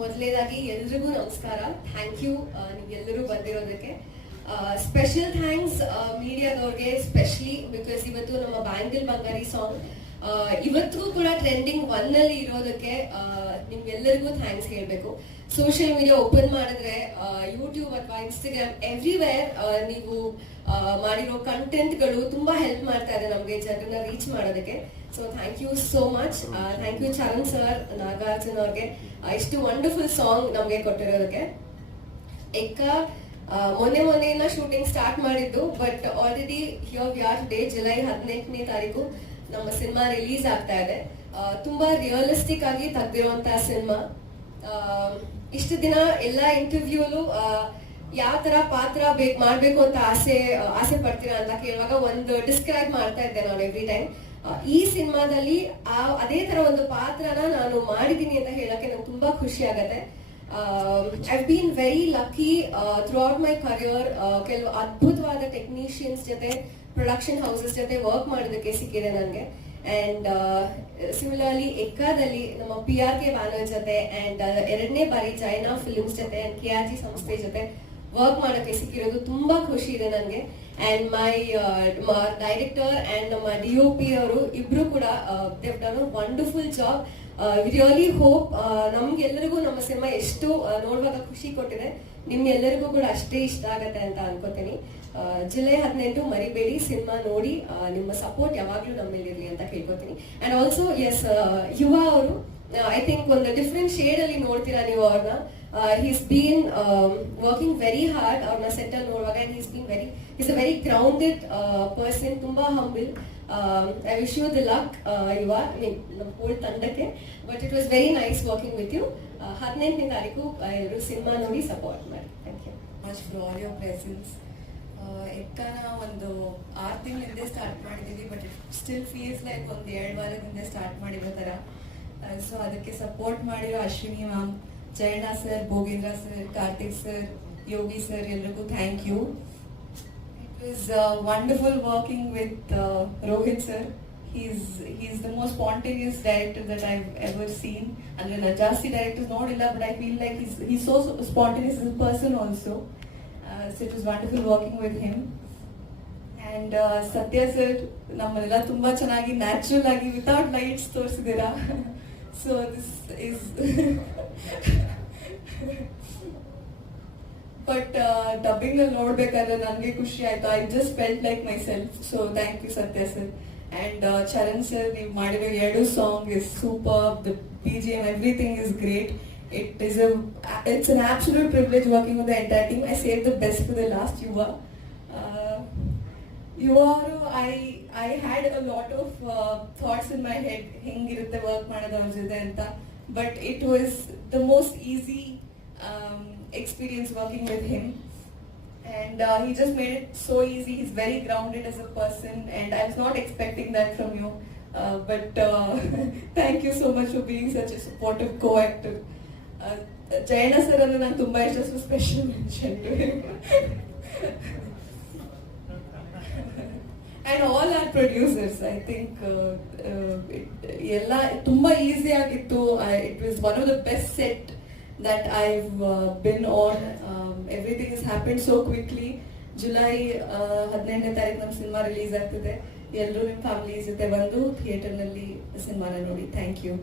ಮೊದಲನೇದಾಗಿ ಎಲ್ರಿಗೂ ನಮಸ್ಕಾರ. ಥ್ಯಾಂಕ್ ಯು ನೀವೆಲ್ಲರೂ ಬಂದಿರೋದಕ್ಕೆ. ಸ್ಪೆಷಲ್ ಥ್ಯಾಂಕ್ಸ್ ಮೀಡಿಯಾದವ್ರಿಗೆ, ಸ್ಪೆಷಲಿ ಬಿಕಾಸ್ ಇವತ್ತು ನಮ್ಮ ಬ್ಯಾಂಗಲ್ ಬಂಗಾರಿ ಸಾಂಗ್ ಇವತ್ತಿಗೂ ಕೂಡ ಟ್ರೆಂಡಿಂಗ್ 1 ಅಲ್ಲಿ ಇರೋದಕ್ಕೆ ನಿಮ್ಗೆಲ್ಲರಿಗೂ ಥ್ಯಾಂಕ್ಸ್ ಹೇಳಬೇಕು. ಸೋಷಿಯಲ್ ಮೀಡಿಯಾ ಓಪನ್ ಮಾಡಿದ್ರೆ ಯೂಟ್ಯೂಬ್ ಅಥವಾ ಇನ್ಸ್ಟಾಗ್ರಾಮ್ ಎವ್ರಿವೇರ್ ನೀವು ಮಾಡಿರೋ ಕಂಟೆಂಟ್ಗಳು ತುಂಬಾ ಹೆಲ್ಪ್ ಮಾಡ್ತಾ ಇದೆ ನಮಗೆ ಜನರನ್ನ ರೀಚ್ ಮಾಡೋದಕ್ಕೆ. So thank you so much. Thank you Charan sir, Nagarjun ಅವ್ರಿಗೆ ಇಷ್ಟು ವಂಡರ್ಫುಲ್ ಸಾಂಗ್ ನಮಗೆ ಕೊಟ್ಟಿರೋದಕ್ಕೆ. ಎಕ್ಕ ಮೊನ್ನೆಯಿಂದ ಶೂಟಿಂಗ್ ಸ್ಟಾರ್ಟ್ ಮಾಡಿದ್ದು, but already here we are today. July 18ನೇ ತಾರೀಕು ನಮ್ಮ ಸಿನಿಮಾ ರಿಲೀಸ್ ಆಗ್ತಾ ಇದೆ. ತುಂಬಾ ರಿಯಲಿಸ್ಟಿಕ್ ಆಗಿ ತೆಗ್ದಿರುವಂತಹ ಸಿನಿಮಾ. ಇಷ್ಟು ದಿನ ಎಲ್ಲ ಇಂಟರ್ವ್ಯೂಲು ಯಾವ ತರ ಪಾತ್ರ ಮಾಡ್ಬೇಕು ಅಂತ ಆಸೆ ಪಡ್ತೀರಾ ಅಂತ ಕೇಳುವಾಗ ಒಂದು ಡಿಸ್ಕ್ರೈಬ್ ಮಾಡ್ತಾ ಇದ್ದೆ ನಾನು ಎವ್ರಿ ಟೈಮ್. ಈ ಸಿನಿಮಾದಲ್ಲಿ ಅದೇ ತರ ಒಂದು ಪಾತ್ರನ ನಾನು ಮಾಡಿದೀನಿ ಅಂತ ಹೇಳಕ್ಕೆ ನಂಗೆ ತುಂಬಾ ಖುಷಿ ಆಗತ್ತೆ. I been very lucky through out my career. ಕೆಲವು ಅದ್ಭುತವಾದ ಟೆಕ್ನಿಷಿಯನ್ಸ್ ಜೊತೆ, ಪ್ರೊಡಕ್ಷನ್ ಹೌಸಸ್ ಜೊತೆ ವರ್ಕ್ ಮಾಡೋದಕ್ಕೆ ಸಿಕ್ಕಿದೆ ನನಗೆ. ಅಂಡ್ ಸಿಮಿಲರ್ಲಿ ಎಕ್ಕಾದಲ್ಲಿ ನಮ್ಮ PRK ಬ್ಯಾನರ್ ಜೊತೆ ಅಂಡ್ 2ನೇ ಬಾರಿ ಜೈನಾ ಫಿಲ್ಮ್ಸ್ ಜೊತೆ ಅಂಡ್ KRG ಸಂಸ್ಥೆ ಜೊತೆ ವರ್ಕ್ ಮಾಡೋಕ್ಕೆ ಸಿಕ್ಕಿರೋದು ತುಂಬಾ ಖುಷಿ ಇದೆ ನನಗೆ. ಅಂಡ್ ಮೈ ಡೈರೆಕ್ಟರ್ ಅಂಡ್ ನಮ್ಮ DOP ಅವರು ಇಬ್ರು ಕೂಡ they've done a wonderful job. Really hope ನಮ್ಗೆಲ್ಲರಿಗೂ ನಮ್ಮ ಸಿನಿಮಾ ಎಷ್ಟು ನೋಡುವಾಗ ಖುಷಿ ಕೊಟ್ಟಿದೆ, ನಿಮ್ಗೆಲ್ಲರಿಗೂ ಕೂಡ ಅಷ್ಟೇ ಇಷ್ಟ ಆಗತ್ತೆ ಅಂತ ಅನ್ಕೋತೀನಿ. ಜುಲೈ 18 ಮರಿಬೇಡಿ, ಸಿನಿಮಾ ನೋಡಿ, ನಿಮ್ಮ ಸಪೋರ್ಟ್ ಯಾವಾಗ್ಲೂ ನಮ್ಮ ಮೇಲೆ ಇರಲಿ ಅಂತ ಕೇಳ್ಕೊತೀನಿ. ಅಂಡ್ ಆಲ್ಸೋ ಎಸ್, ಯುವ ಅವರು ಐ ಥಿಂಕ್ ಒಂದು ಡಿಫ್ರೆಂಟ್ ಶೇಡ್ ಅಲ್ಲಿ ನೋಡ್ತೀರಾ ನೀವು ಅವ್ರನ್ನ. he's been working very hard. ಅವ್ರನ್ನ ಸೆಟಲ್ ನೋಡುವಾಗ he's a very grounded person, ತುಂಬಾ humble. I wish you the luck, ಯುವ, ನಮ್ಮ ಹೋಲ್ ತಂಡಕ್ಕೆ. But it was very nice working with you. 18ನೇ ತಾರೀಕು ಎಲ್ಲರೂ ಸಿನಿಮಾ ನೋಡಿ ಸಪೋರ್ಟ್ ಮಾಡಿ. Thank you much for all your presence. ಎಕ್ಕನ ಒಂದು 6 ತಿಂಗಳಿಂದ ಸ್ಟಾರ್ಟ್ ಮಾಡಿದ್ದೀವಿ, but it still feels like ಒಂದು 2 ವಾರದಿಂದ ಸ್ಟಾರ್ಟ್ ಮಾಡಿರೋ ಥರ. ಸೊ ಅದಕ್ಕೆ ಸಪೋರ್ಟ್ ಮಾಡಿರೋ Ashwini ma'am, Jayanna sir, Bhogendra sir, Karthik sir, Yogi sir, ಎಲ್ರಿಗೂ thank you. It was wonderful working with Rohit sir. He's the most spontaneous director that I've ever seen. ಅಂದ್ರೆ ನಾನು ಜಾಸ್ತಿ ಡೈರೆಕ್ಟರ್ಸ್ ನೋಡಿಲ್ಲ, but I feel like he's so spontaneous as a person also. So it was wonderful working with him. And Satya sir, ನಮ್ಮನ್ನೆಲ್ಲ ತುಂಬಾ ಚೆನ್ನಾಗಿ natural ಆಗಿ without lights ತೋರಿಸಿದ್ದೀರಾ. So this is but dubbing ಅಲ್ಲಿ ನೋಡ್ಬೇಕಾದ್ರೆ ನನಗೆ ಖುಷಿ ಆಯ್ತು. I just felt like myself. So thank you Satya sir. And Charan sir, ನೀವು ಮಾಡಿರೋ 2 song is super. The BGM, everything is great. It's an absolute privilege working with the entire team. I saved the best for the last. I had a lot of thoughts in my head ಹೆಂಗಿರುತ್ತೆ work ಮಾಡೋದು ಅವ್ರ ಜೊತೆ ಅಂತ, but it was the most easy experience working with him. And he just made it so easy. He's very grounded as a person, and I was not expecting that from you. But thank you so much for being such a supportive co-actor. Jayana sir ಅಂದ್ರೆ ನಾನು ತುಂಬಾ ಇಷ್ಟ, so special mention to him. And all our producers, I think ಎಲ್ಲ ತುಂಬಾ easy ಆಗಿತ್ತು. It was one of the best set that I've been on. Everything has happened so quickly. July 18ನೇ ತಾರೀಕು ನಮ್ಮ ಸಿನಿಮಾ ರಿಲೀಸ್ ಆಗ್ತಿದೆ. ಎಲ್ಲರೂ ನಿಮ್ಮ family ಜೊತೆ ಬಂದು ಥಿಯೇಟರ್ನಲ್ಲಿ ಸಿನಿಮಾನ ನೋಡಿ. Thank you.